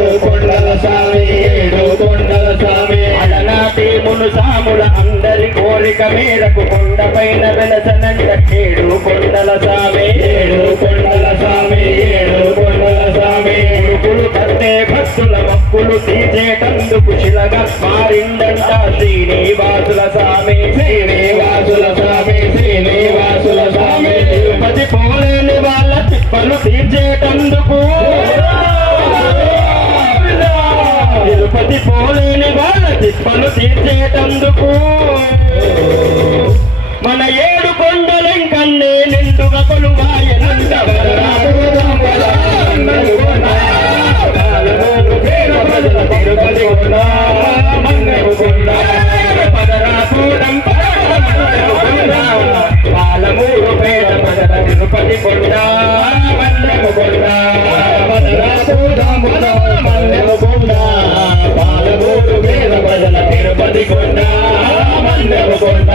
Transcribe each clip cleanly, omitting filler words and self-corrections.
ఏడు కొండల స్వామి ఏడు కొండల స్వామి అలనాటి మునుసాముల అందరి కోరిక మేరకు కొండపైన వెలసనంట ఏడు కొండల స్వామి ఏడు కొండల స్వామి ఏడు కొండల స్వామి ముడుపులు కట్టే భక్తుల మొక్కులు తీర్చేటందుకు శిలగా మారిందంట శ్రీనివాసుల స్వామి శ్రీనివాసుల స్వామి శ్రీనివాసుల స్వామి తిరుపతి పోలేని వాళ్ళ తిప్పలు తీర్చేటందుకు తిరుపతి పోలేని వాళ్ళ తిప్పలు తీర్చేటందుకు మన ఏడు కొండలెంకన్నే నిండుగా కొలువాయనంట తిరుపతి కొండ మన్నెము కొండ పదరాపూరం పాలమూరు పేద పదర తిరుపతి కొండ మన్నెము కొండ పదరాపూరం మన్నెము కొండ పాలమూరు పేద పదర తిరుపతి కొండ మన్నెము కొండ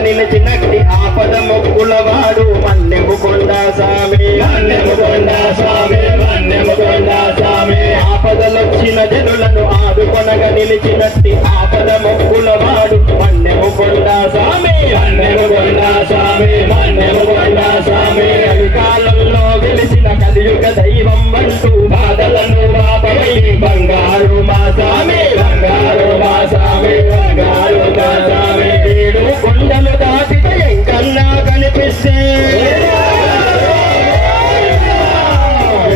నిలిచినట్టి ఆపద మొక్కులవాడు మన్నెము కొండ స్వామి మన్నెము కొండ స్వామి మన్నెము కొండ స్వామి ఆపదలొచ్చిన జనులను ఆదుకొనగా నిలిచినట్టి ఆపద మొక్కులవాడు మన్నెము కొండ స్వామి మన్నెము కొండ స్వామి మన్నెము కొండ స్వామి కలికాలంలో వెలిసిన కలియుగ దైవం అంటూ బాధలను బాపై బంగారు మా స్వామి బంగారు మా స్వామి బంగారు మా స్వామి ఏడు కొండలు దాటితే ఎంకన్నా కనిపిస్తే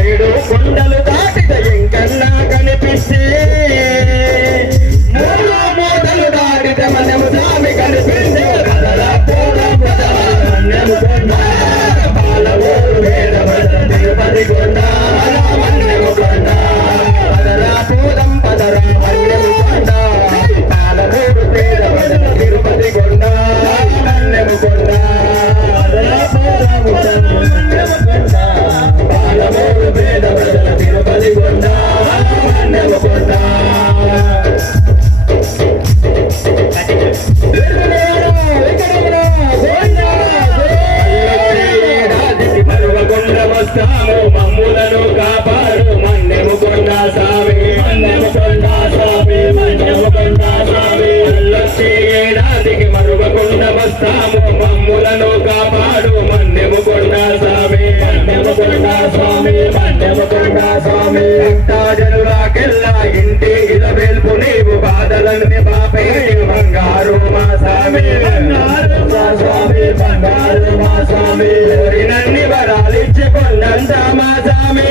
ఏడు కొండలు దాటితే ఎంకన్నా కనిపిస్తే మూడు మూటలు దాటితే మనము స్వామి కనిపిస్తే పాలమూరు వేద తిరుపతి కొండ మన్నెము కొండ పదరాపూరం పదరా మన్నెము కొండ పాలమూరు వేద తిరుపతి కొండ మన్నెము కొండ పాలమూరు వేద తిరుపతి కొండ మన్నెము కొండ వస్తాము మమ్ములను కాపాడు మన్నెము కొండ స్వామి మన్నెము కొండ స్వామి మన్నెము కొండ స్వామి వచ్చే ఏడాదికి మరువకుండా వస్తాము మమ్ములను కాపాడు మన్నెము కొండ స్వామి మన్నెము కొండ స్వామి మన్నెము కొండ స్వామి భక్తాజనులాకెల్లా ఇంటి ఇలవేల్పు నీవు బాధలన్నీ బాపే బంగారు మా స్వామి బంగారు మా స్వామి బంగారు మా స్వామి నన్ని వరాలిచ్చి కొండంత మా స్వామి